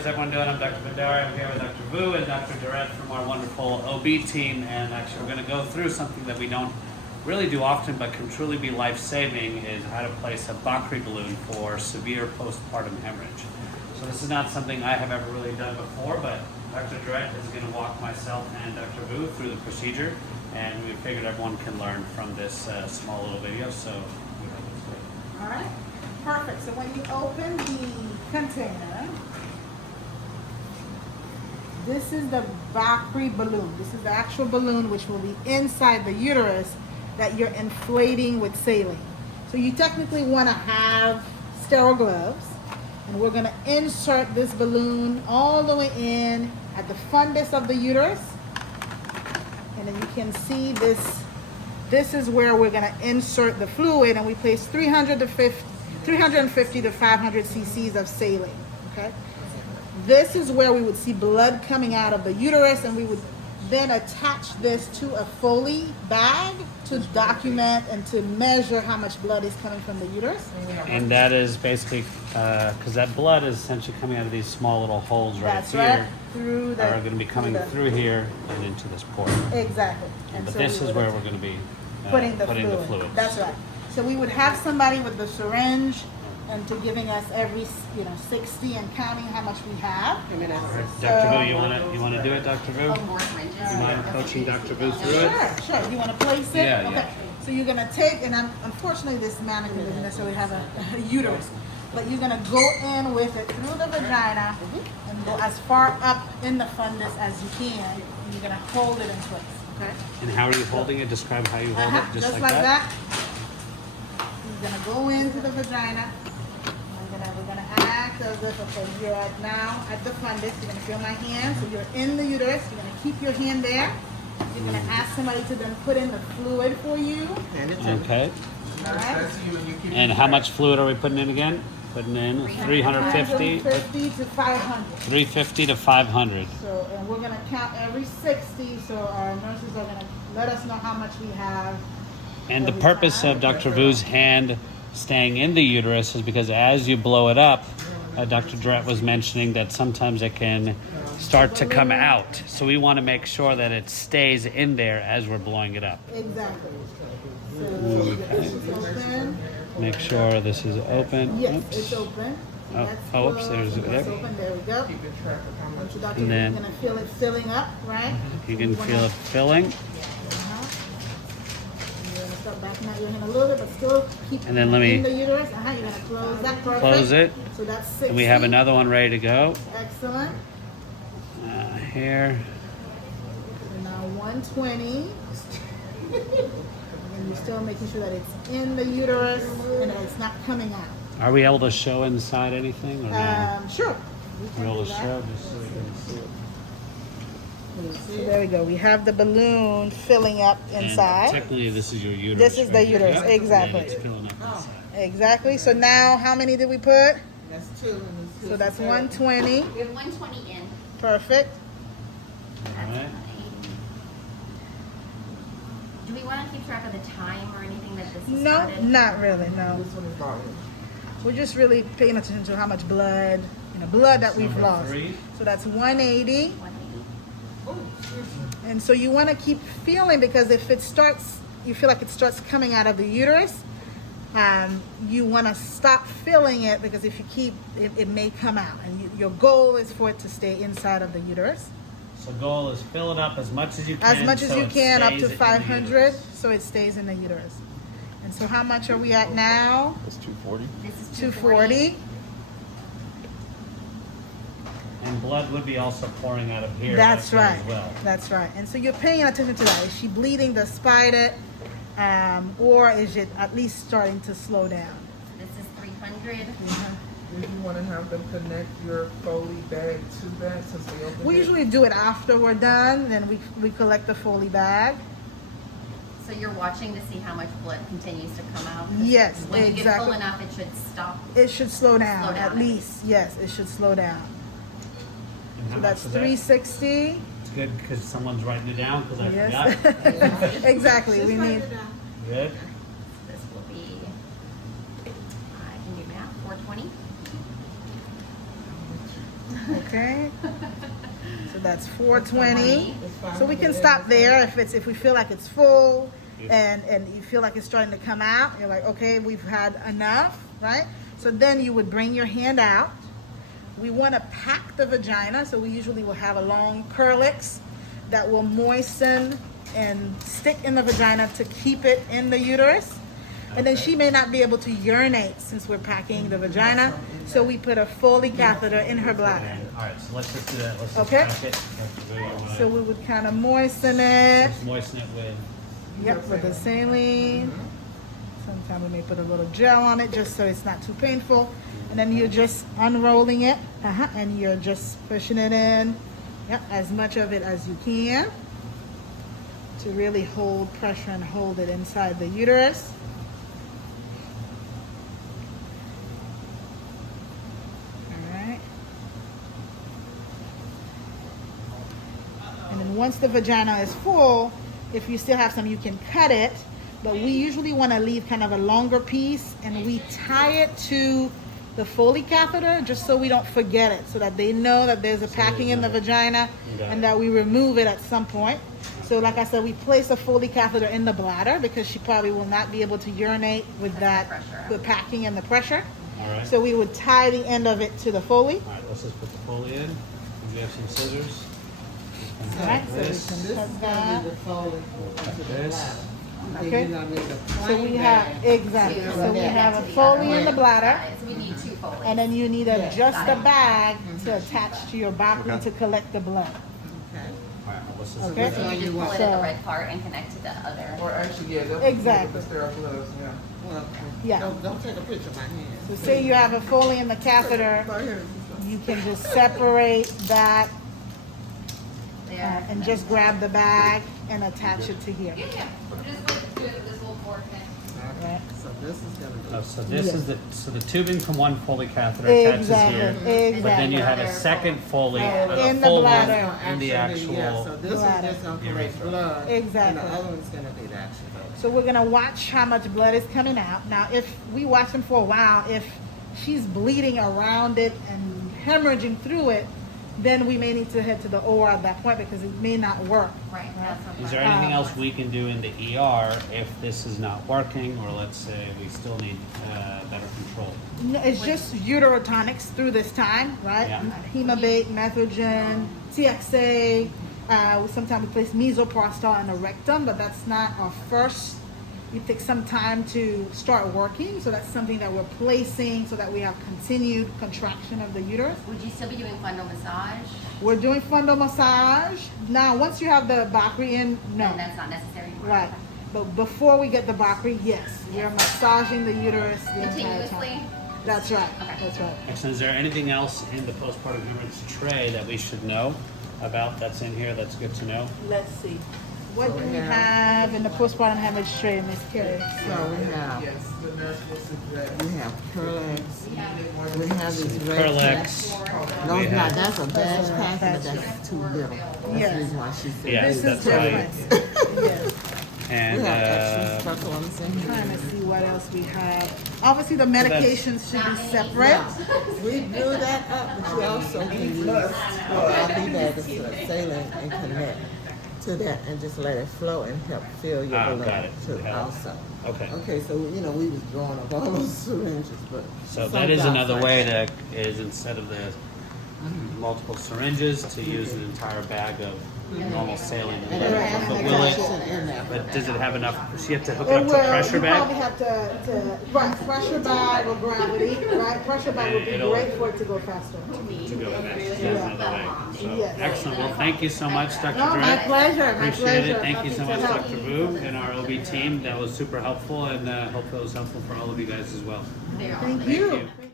how's everyone doing? I'm Dr. Bhandari. I'm here with Dr. Vu and Dr. Duret from our wonderful OB team. And actually, we're going to go through something that we don't really do often, but can truly be life-saving, is how to place a Bakri balloon for severe postpartum hemorrhage. So this is not something I have ever really done before, but Dr. Duret is going to walk myself and Dr. Vu through the procedure, and we figured everyone can learn from this small little video. So we hope it's good. All right, perfect. So when you open the container, this is the Bakri balloon. This is the actual balloon which will be inside the uterus that you're inflating with saline. So you technically want to have sterile gloves, and we're going to insert this balloon all the way in at the fundus of the uterus. And then you can see this is where we're going to insert the fluid, and we place 350 to 500 cc's of saline. Okay, this is where we would see blood coming out of the uterus, and we would then attach this to a Foley bag to document and to measure how much blood is coming from the uterus. And that is basically because that blood is essentially coming out of these small little holes right That's here. right. Through the, are going to be coming through here and into this port. Exactly. And But so this we is would where we're going to be putting the fluids. That's right. So we would have somebody with the syringe and to giving us every 60 and counting how much we have. Dr. Vu, you want to do it, Dr. Vu? You mind coaching Dr. Vu through it? Sure. You want to place it? Yeah, okay. yeah. So you're going to take, and unfortunately this mannequin doesn't necessarily have a uterus, but you're going to go in with it through the vagina and go as far up in the fundus as you can, and you're going to hold it in place. Okay. And how are you holding it? Describe how you hold it, Just like that. You're going to go into the vagina. We're gonna act as if, okay, you're now at the fundus. You're gonna feel my hand. So you're in the uterus. You're gonna keep your hand there. You're gonna ask somebody to then put in the fluid for you. Okay. All right. And how much fluid are we putting in again? Putting in 350. 350 to 500. 350 to 500. So, and we're gonna count every 60. So our nurses are gonna let us know how much we have. And the purpose of Dr. Vu's hand staying in the uterus is because as you blow it up, Dr. Duret was mentioning that sometimes it can start to come out. So we want to make sure that it stays in there as we're blowing it up. Exactly. So this is open. Make sure this is open. Yes, Oops. it's open. Oops, there's it. It's open. There we go. And then you're gonna feel it filling up, right? you can feel it filling. Start backing out your hand a little bit, but still keep And then let me in the uterus. You're gonna close that. Perfect. Close it. So that's 60. And we have another one ready to go. Excellent. Here. So now 120. And you're still making sure that it's in the uterus and that it's not coming out. Are we able to show inside anything or no? Sure. We're able to show just so we can see it. So there we go. We have the balloon filling up inside. And technically, this is your uterus. This is the uterus, Yeah. exactly. And it's filling up inside. Exactly. So now, how many did we put? That's two. So that's 120. We have 120 in. Perfect. All right. Do we want to keep track of the time or anything that this is No, started? not really. No. This one is volume. We're just really paying attention to how much blood, blood that we've Number lost. 3. So that's 180. 180. And so you want to keep feeling, because if it starts, you feel like it starts coming out of the uterus, you want to stop feeling it, because if you keep, it may come out. And your goal is for it to stay inside of the uterus. So goal is fill it up as much as you can. As much as so you it can, up stays to in the 500, uterus. so it stays in the uterus. And so how much are we at now? That's 240. This is 240. And blood would be also pouring out of here. That's right. right. As well. That's right. And so you're paying attention to that. Is she bleeding despite it? Or is it at least starting to slow down? This is 300. If you want to have them connect your Foley bag to that, since they open We it. usually do it after we're done, then we collect the Foley bag. So you're watching to see how much blood continues to come out? 'Cause Yes, when you get exactly. full enough, it should stop. It should slow down, Slow down at at least. Yes, it should slow down. And how So much that's was that? 360. It's good because someone's writing it down because I Yes. forgot. Exactly. We need. Good. This will be, I can do math, 420. Okay. So that's 420. So we can stop there if we feel like it's full and you feel like it's starting to come out. You're like, okay, we've had enough, right? So then you would bring your hand out. We want to pack the vagina, so we usually will have a long curlix that will moisten and stick in the vagina to keep it in the uterus. And then she may not be able to urinate since we're packing the vagina, so we put a Foley catheter in her bladder. All right, so let's just do that. Let's just Okay. pack it. Dr. Vu, you wanna So we would kind of moisten it. just moisten it with. Yep, with the saline. Sometimes we may put a little gel on it just so it's not too painful. And then you're just unrolling it, and you're just pushing it in. Yep, as much of it as you can to really hold pressure and hold it inside the uterus. And then once the vagina is full, if you still have some, you can cut it. But we usually want to leave kind of a longer piece, and we tie it to the Foley catheter just so we don't forget it, so that they know that there's a packing in the vagina and that we remove it at some point. So like I said, we place a Foley catheter in the bladder because she probably will not be able to urinate with that, the packing and the pressure. All right. So we would tie the end of it to the Foley. All right, let's just put the Foley in. We have some scissors. All right, so we This. can This cut is that. gonna be the Foley. Like this. Okay. You're gonna need the So plain we bag. have, exactly, so we have a Foley in the bladder, So we need 2 Foleys. and then you need just a bag Mm-hmm. to attach to your Bakri to collect the blood. Okay. All right, let's just Okay. So you just You pull want- it at So- the red part and connect to the other. Or actually, yeah, they'll Exactly. the sterile gloves, yeah. Well, Yeah. don't take a picture of my hand. So say you have a Foley in the catheter, Right here. you can just separate that There. and just grab the bag and attach it to here. Right. So this is gonna be. Oh, so this Yeah. is the tubing from one Foley catheter attaches Exactly, here, but then you have a exactly. second Foley, In a the full bladder. one in the actual. Yeah, so this Bladder. is just gonna collect blood. Exactly. And the other one's gonna be the actual. So we're gonna watch how much blood is coming out. Now, if we watch them for a while, if she's bleeding around it and hemorrhaging through it, then we may need to head to the OR at that point because it may not work. Right, that's what Is there anything else we can do in the ER if this is not working, or let's say we still need better control? No, it's just uterotonics through this time, right? Yeah. Hemabate, Methogen, TXA. Sometimes we place misoprostol in the rectum, but that's not our first. It takes some time to start working, so that's something that we're placing so that we have continued contraction of the uterus. Would you still be doing fundal massage? We're doing fundal massage. Now, once you have the Bakri in, no. And that's not necessary anymore? Right. But before we get the Bakri, yes. We're massaging the uterus the entire Continuously? time. That's right. Okay. That's right. Excellent. Is there anything else in the postpartum hemorrhage tray that we should know about that's in here that's good to know? Let's see. What do we have in the postpartum hemorrhage tray, Miss Carey? So we have, Yes, the nurse will suggest. we have Curlex, we have these red Curlex. caps. We Those, now have- that's a badge pack, but that's too little. That's Yes. the reason why she said. Yes, This that's is right. different. Yes. And We have extra stuff on the same. Trying to see what else we have. Obviously, the medications should be separate. We blew that up, but you also can use IV bags to a saline and connect to that and just let it flow and help fill your got balloon it. too Help. also. Okay. Okay, so we was drawing up all those syringes, but. So some that is jobs another like- way to, is instead of the multiple syringes, to use an entire bag of normal saline. And it has But an will injection it, in there. but does it have enough, she have to hook it It up will, to a pressure you probably bag? have to right, pressure bag or gravity, right? Pressure bag would be It'll- great for it to go faster. To go faster, that's Yeah. another way. So, Yes. excellent. Well, thank you so much, Dr. No, my Duret. pleasure, my Appreciate pleasure. it. Thank you Happy so to much, help. Dr. Vu, and our OB team. That was super helpful, and hope that was helpful for all of you guys as well. They're all Thank there. you. you.